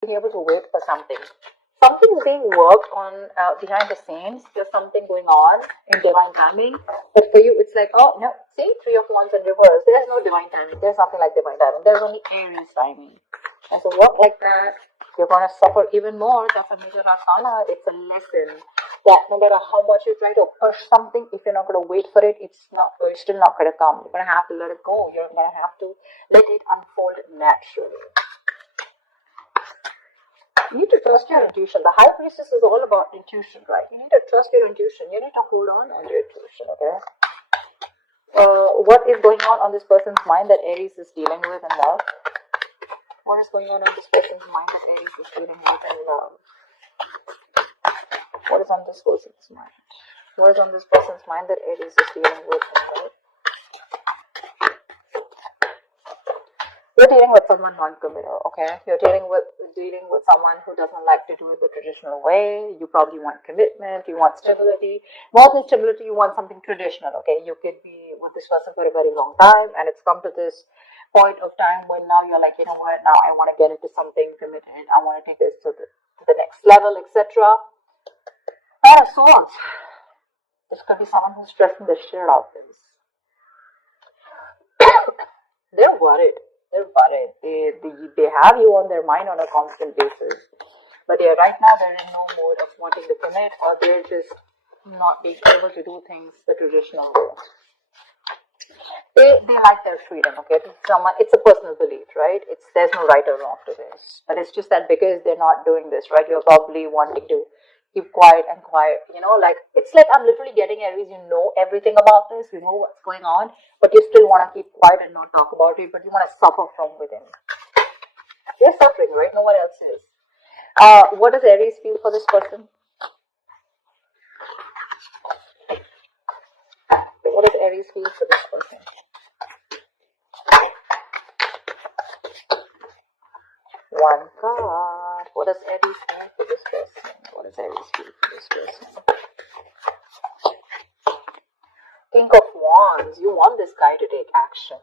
being able to wait for something. Something is being worked on behind the scenes. There's something going on in divine timing. But for you, it's like, oh, no, see, Three of Wands in reverse. There's no divine timing. There's nothing like divine timing. There's only Aries timing. And so work like that, you're going to suffer even more. That's a major arcana. It's a lesson that no matter how much you try to push something, if you're not going to wait for it, it's still not going to come. You're going to have to let it go. You're going to have to let it unfold naturally. You need to trust your intuition. The High Priestess is all about intuition, right? You need to trust your intuition. You need to hold on to your intuition, okay? What is going on this person's mind that Aries is dealing with in love? What is going on this person's mind that Aries is dealing with in love? What is on this person's mind? What is on this person's mind that Aries is dealing with in love? You're dealing with someone non-committal, okay? You're dealing with someone who doesn't like to do it the traditional way. You probably want commitment, you want stability. More than stability, you want something traditional, okay? You could be with this person for a very long time, and it's come to this point of time when now you're like, you know what, now I want to get into something committed. I want to take this to the next level, etc. Nine of Swords. This could be someone who's stressing the shit out of this. They're worried. They're worried. They have you on their mind on a constant basis. But right now they're in no mood of wanting to commit, or they're just not being able to do things the traditional way. They like their freedom, okay? It's a personal belief, right? There's no right or wrong to this. But it's just that because they're not doing this, right, you're probably wanting to keep quiet and quiet, like, it's like I'm literally getting Aries, you know everything about this, you know what's going on, but you still want to keep quiet and not talk about it, but you want to suffer from within. You're suffering, right? No one else is. What does Aries feel for this person? What does Aries feel for this person? One card. What does Aries feel for this person? What does Aries feel for this person? King of Wands. You want this guy to take action.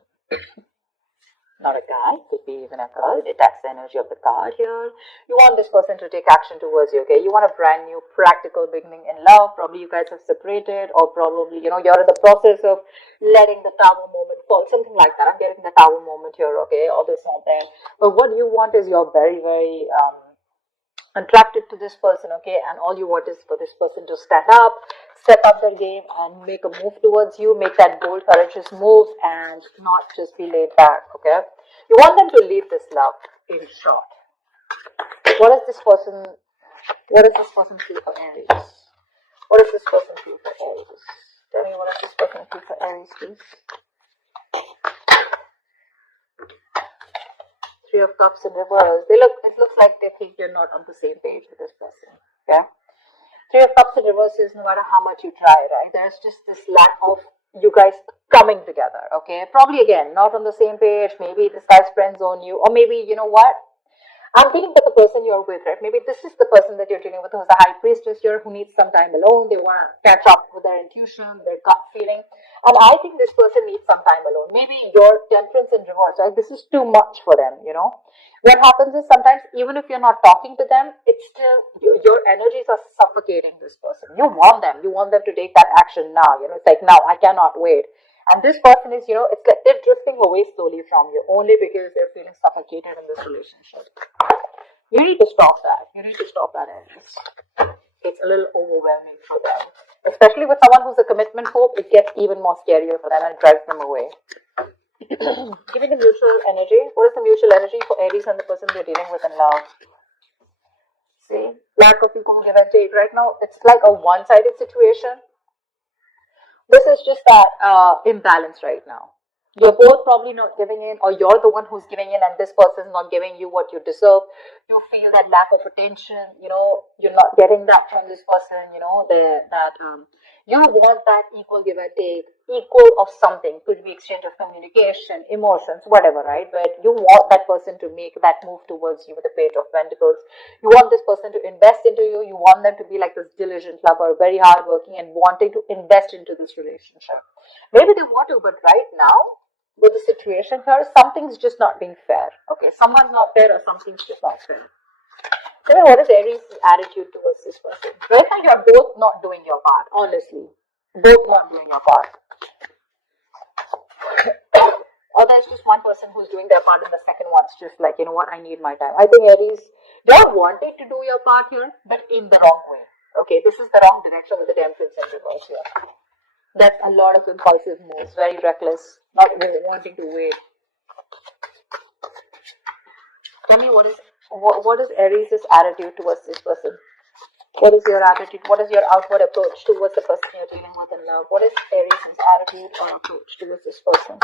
Not a guy, could be even a girl. That's the energy of the card here. You want this person to take action towards you, okay? You want a brand new practical beginning in love. Probably you guys have separated, or probably, you're in the process of letting the tower moment fall. Something like that. I'm getting the tower moment here, okay? All this, all that. But what you want is you're very, very attracted to this person, okay? And all you want is for this person to step up their game and make a move towards you, make that bold, courageous move, and not just be laid back, okay? You want them to lead this love, in short. What does this person feel for Aries? What does this person feel for Aries? Tell me, what does this person feel for Aries, please? Three of Cups in reverse. It looks like they think you're not on the same page with this person, okay? Three of Cups in reverse is no matter how much you try, right? There's just this lack of you guys coming together, okay? Probably, again, not on the same page. Maybe this guy's friend zone you, or maybe, you know what? I'm dealing with the person you're with, right? Maybe this is the person that you're dealing with who's a High Priestess here, who needs some time alone. They want to catch up with their intuition, their gut feeling. And I think this person needs some time alone. Maybe your Temperance in reverse, right? This is too much for them, What happens is sometimes, even if you're not talking to them, it's still, your energies are suffocating this person. You want them to take that action now, It's like, now, I cannot wait. And this person is, it's like they're drifting away slowly from you, only because they're feeling suffocated in this relationship. You need to stop that. Aries. It's a little overwhelming for them. Especially with someone who's a commitment phobe, it gets even more scarier for them and it drives them away. Give me the mutual energy. What is the mutual energy for Aries and the person they're dealing with in love? See? Lack of equal give and take. Right now, it's like a one-sided situation. This is just that imbalance right now. You're both probably not giving in, or you're the one who's giving in and this person's not giving you what you deserve. You feel that lack of attention, you're not getting that from this person, you want that equal give and take, equal of something. Could be exchange of communication, emotions, whatever, right? But you want that person to make that move towards you with the Page of Pentacles. You want this person to invest into you. You want them to be like this diligent lover, very hardworking and wanting to invest into this relationship. Maybe they want to, but right now, with the situation here, something's just not being fair. Okay, someone's not fair or something's just not fair. Tell me, what is Aries' attitude towards this person? Right now, you're both not doing your part, honestly. Both not doing your part. Or there's just one person who's doing their part and the second one's just like, you know what, I need my time. I think Aries, you're wanting to do your part here, but in the wrong way. Okay, this is the wrong direction with the Temperance in reverse here. That's a lot of impulsive moves, very reckless, not really wanting to wait. Tell me, what is Aries' attitude towards this person? What is your attitude? What is your outward approach towards the person you're dealing with in love? What is Aries' attitude or approach towards this person?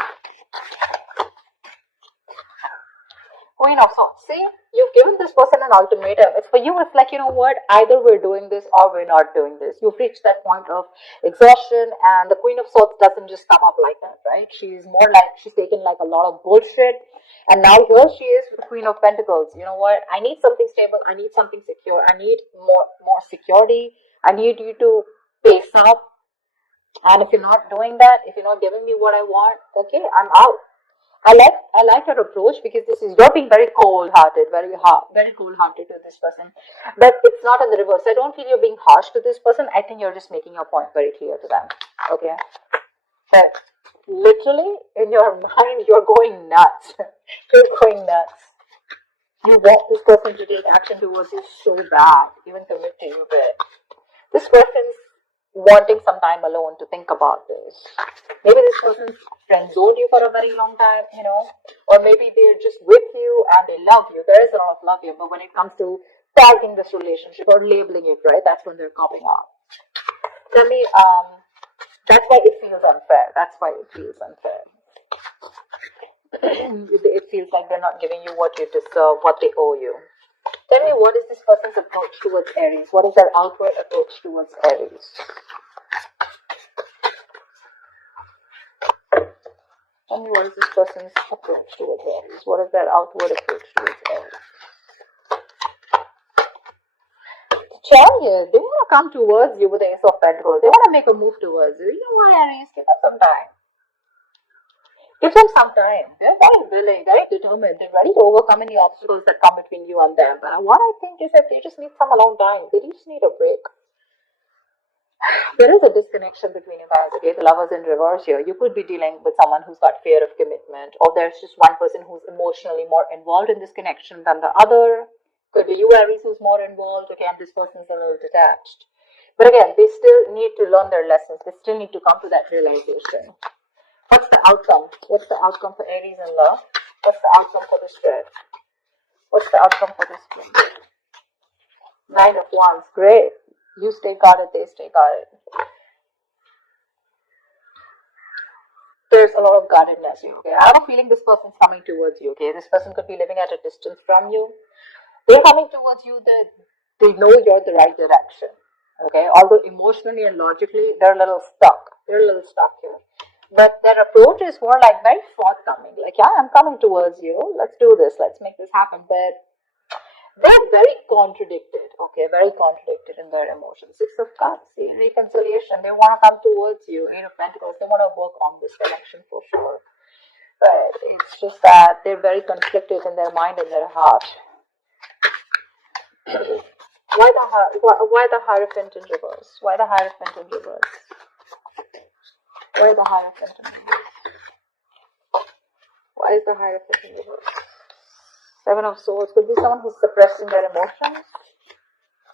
Queen of Swords. See, you've given this person an ultimatum. It's for you, it's like, you know what, either we're doing this or we're not doing this. You've reached that point of exhaustion, and the Queen of Swords doesn't just come up like that, right? She's more like, she's taken like a lot of bullshit, and now here she is with the Queen of Pentacles. You know what, I need something stable, I need something secure, I need more security, I need you to pace up, and if you're not doing that, if you're not giving me what I want, okay, I'm out. I like your approach, because this is, you're being very cold-hearted, very cold-hearted to this person, but it's not in the reverse. I don't feel you're being harsh to this person. I think you're just making your point very clear to them. Okay, but literally in your mind, you're going nuts. You're going nuts. You want this person to take action towards you so bad, even commit to you, but this person's wanting some time alone to think about this. Maybe this person's friend-zoned you for a very long time, you know, or maybe they're just with you and they love you. There is a lot of love here, but when it comes to tagging this relationship or labeling it, right, that's when they're copping off. Tell me, that's why it feels unfair. That's why it feels unfair. It feels like they're not giving you what you deserve, what they owe you. Tell me, what is this person's approach towards Aries? What is their outward approach towards Aries? Tell me, what is this person's approach towards Aries? What is their outward approach towards Aries? Chariot, they want to come towards you with the Ace of Pentacles. They want to make a move towards you. You know what, Aries? Give them some time. Give them some time. They're very willing, very determined. They're ready to overcome any obstacles that come between you and them. But what I think is that they just need some alone time. They just need a break. There is a disconnection between you guys, okay? The Lovers in reverse here. You could be dealing with someone who's got fear of commitment, or there's just one person who's emotionally more involved in this connection than the other. Could be you, Aries, who's more involved. Again, this person's a little detached. But again, they still need to learn their lessons. They still need to come to that realization. What's the outcome? What's the outcome for Aries in love? What's the outcome for this spread? What's the outcome for this spread? 9 of Wands. Great. You stay guarded, they stay guarded. There's a lot of guardedness here, okay? I have a feeling this person's coming towards you, okay? This person could be living at a distance from you. They're coming towards you, they know you're the right direction, okay? Although emotionally and logically, they're a little stuck. They're a little stuck here. But their approach is more like very forthcoming. Like, yeah, I'm coming towards you. Let's do this. Let's make this happen. But they're very contradicted, okay? Very contradicted in their emotions. 6 of Cups, see, reconciliation. They want to come towards you. 8 of Pentacles, they want to work on this connection for sure. But it's just that they're very conflicted in their mind and their heart. Why the Hierophant in reverse? Why the Hierophant in reverse? Why the Hierophant in reverse? Why is the Hierophant in reverse? 7 of Swords. Could be someone who's suppressing their emotions.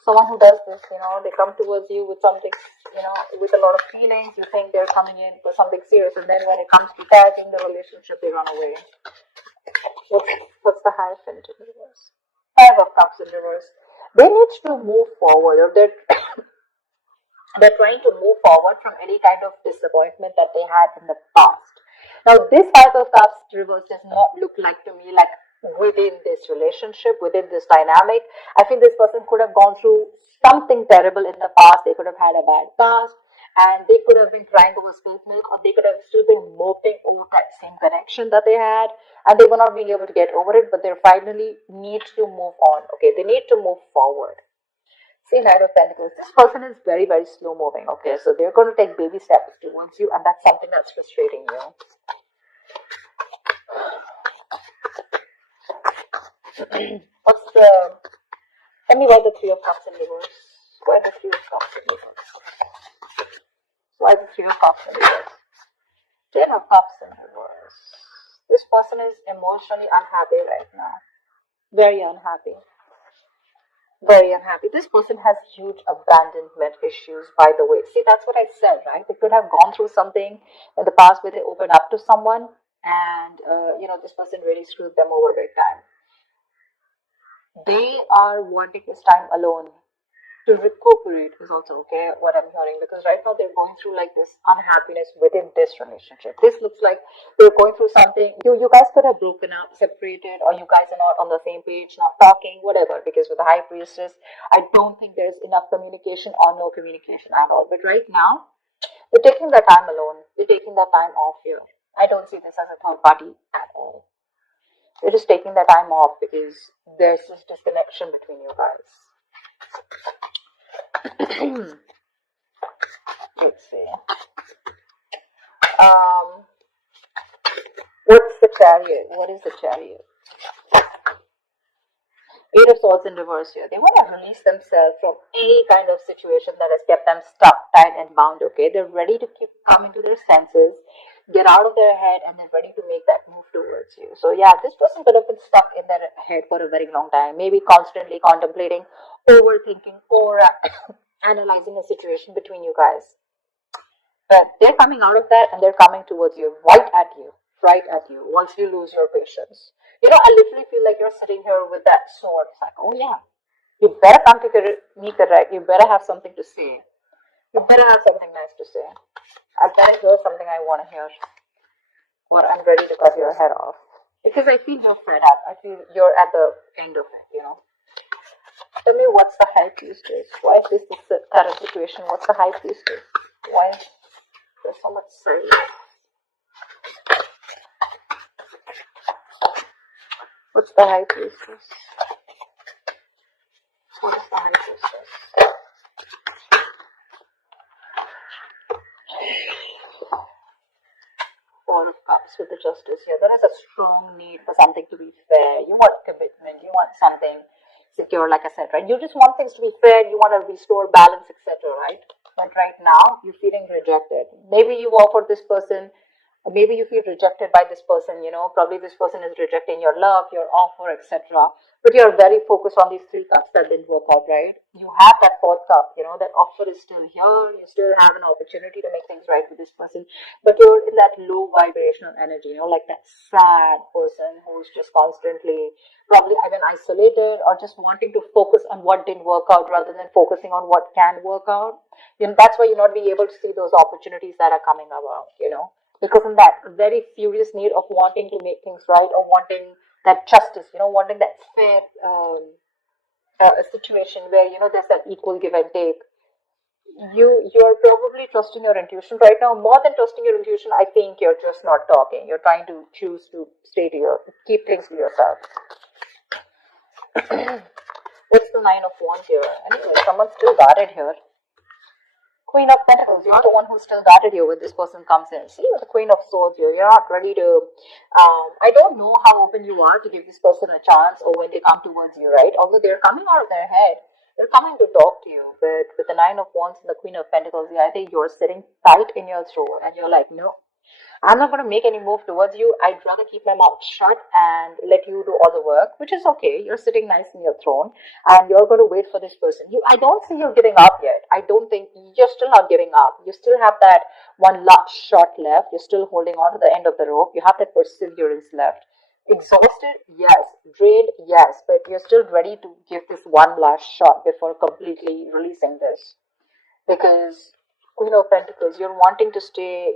Someone who does this, you know, they come towards you with something, you know, with a lot of feelings. You think they're coming in for something serious, and then when it comes to tagging the relationship, they run away. What's the Hierophant in reverse? 5 of Cups in reverse. They need to move forward, or they're trying to move forward from any kind of disappointment that they had in the past. Now, this 5 of Cups reverse does not look like to me like within this relationship, within this dynamic. I feel this person could have gone through something terrible in the past. They could have had a bad past, and they could have been crying over spilled milk, or they could have still been moping over that same connection that they had, and they were not being able to get over it, but they finally need to move on, okay? They need to move forward. See, 9 of Pentacles. This person is very, very slow moving, okay? So they're going to take baby steps towards you, and that's something that's frustrating you. What's the Tell me why the Three of Cups in reverse. Why the Three of Cups in reverse? Why the Three of Cups in reverse? Ten of Cups in reverse. This person is emotionally unhappy right now. Very unhappy. Very unhappy. This person has huge abandonment issues, by the way. See, that's what I said, right? They could have gone through something in the past where they opened up to someone and, this person really screwed them over big time. They are wanting this time alone to recuperate is also okay, what I'm hearing, because right now they're going through like this unhappiness within this relationship. This looks like they're going through something. You guys could have broken up, separated, or you guys are not on the same page, not talking, whatever, because with the High Priestess, I don't think there's enough communication or no communication at all. But right now, they're taking their time alone. They're taking their time off here. I don't see this as a third party at all. They're just taking their time off because there's this disconnection between you guys. Let's see. What's the Chariot? What is the Chariot? Eight of Swords in reverse here. They want to release themselves from any kind of situation that has kept them stuck, tied, and bound. Okay, they're ready to come into their senses, get out of their head, and they're ready to make that move towards you. So yeah, this person could have been stuck in their head for a very long time, maybe constantly contemplating, overthinking, or analyzing a situation between you guys. But they're coming out of that and they're coming towards you, right at you, once you lose your patience. I literally feel like you're sitting here with that sword. It's like, oh yeah, you better come to me correct. You better have something to say. You better have something nice to say. I better hear something I want to hear. Or I'm ready to cut your head off. Because I feel you're fed up. I feel you're at the end of it, Tell me what's the High Priestess? Why is this current situation? What's the High Priestess? Why is there so much silence? What's the High Priestess? What is the High Priestess? Four of Cups with the Justice here. There is a strong need for something to be fair. You want commitment. You want something secure, like I said, right? You just want things to be fair. You want to restore balance, etc., right? But right now, you're feeling rejected. Maybe you offered this person, or maybe you feel rejected by this person, probably this person is rejecting your love, your offer, etc. But you're very focused on these three cups that didn't work out, right? You have that fourth cup, that offer is still here. You still have an opportunity to make things right with this person. But you're in that low vibrational energy, like that sad person who's just constantly probably either isolated or just wanting to focus on what didn't work out rather than focusing on what can work out. That's why you're not being able to see those opportunities that are coming around, because in that very furious need of wanting to make things right or wanting that justice, wanting that fair situation where, there's that equal give and take. You're probably trusting your intuition right now. More than trusting your intuition, I think you're just not talking. You're trying to choose to keep things to yourself. What's the Nine of Wands here? Anyway, someone's still guarded here. Queen of Pentacles, you're the one who's still guarded here when this person comes in. See, with the Queen of Swords here, you're not ready to, I don't know how open you are to give this person a chance or when they come towards you, right? Although they're coming out of their head, they're coming to talk to you. But with the Nine of Wands and the Queen of Pentacles, I think you're sitting tight in your throat and you're like, no, I'm not going to make any move towards you. I'd rather keep my mouth shut and let you do all the work, which is okay. You're sitting nice in your throne and you're going to wait for this person. I don't see you giving up yet. I don't think you're still not giving up. You still have that one last shot left. You're still holding on to the end of the rope. You have that perseverance left. Exhausted? Yes. Drained? Yes. But you're still ready to give this one last shot before completely releasing this. Because Queen of Pentacles, you're wanting to stay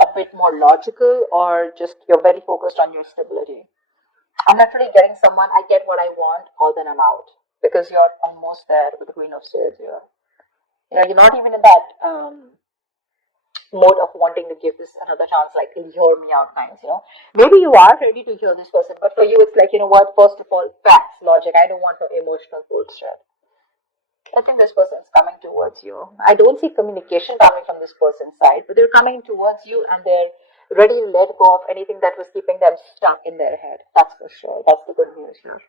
a bit more logical or just you're very focused on your stability. I'm not really getting someone, I get what I want, or then I'm out. Because you're almost there with the Queen of Swords here. You're not even in that mode of wanting to give this another chance, like hear me out kinds, Maybe you are ready to hear this person, but for you it's like, what, first of all, facts, logic. I don't want no emotional bullshit. I think this person is coming towards you. I don't see communication coming from this person's side, but they're coming towards you and they're ready to let go of anything that was keeping them stuck in their head. That's for sure. That's the good news here.